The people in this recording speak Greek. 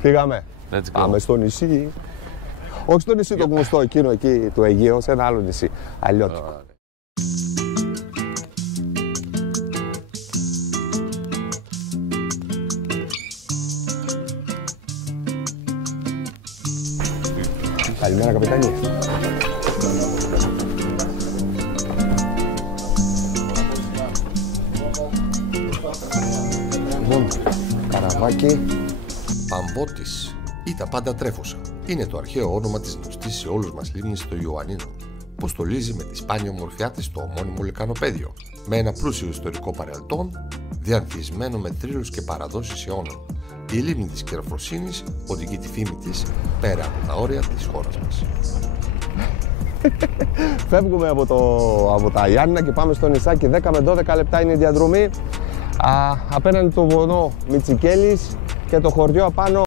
Φύγαμε. Πάμε στο νησί. Όχι στο νησί το γνωστό εκείνο εκεί του Αιγαίου, σε ένα άλλο νησί. Αλλιώτικο. Καλημέρα, καπετάνι. Λοιπόν, καραβάκι. Παμπότης ή τα πάντα τρέφουσα είναι το αρχαίο όνομα της γνωστής σε όλους μας λίμνης των Ιωαννίνων, που στολίζει με τη σπάνια ομορφιά της το ομώνυμο λεκανοπέδιο, με ένα πλούσιο ιστορικό παρελθόν, διανθισμένο με θρύλους και παραδόσεις αιώνων. Η λίμνη της Κεραφροσύνης οδηγεί τη φήμη της πέρα από τα όρια της χώρας μας. Φεύγουμε από τα Ιάννηνα και πάμε στο νησάκι. 10 με 12 λεπτά είναι η διαδρομή. Απέναντι το βουνό Μητσικέλης και το χωριό απάνω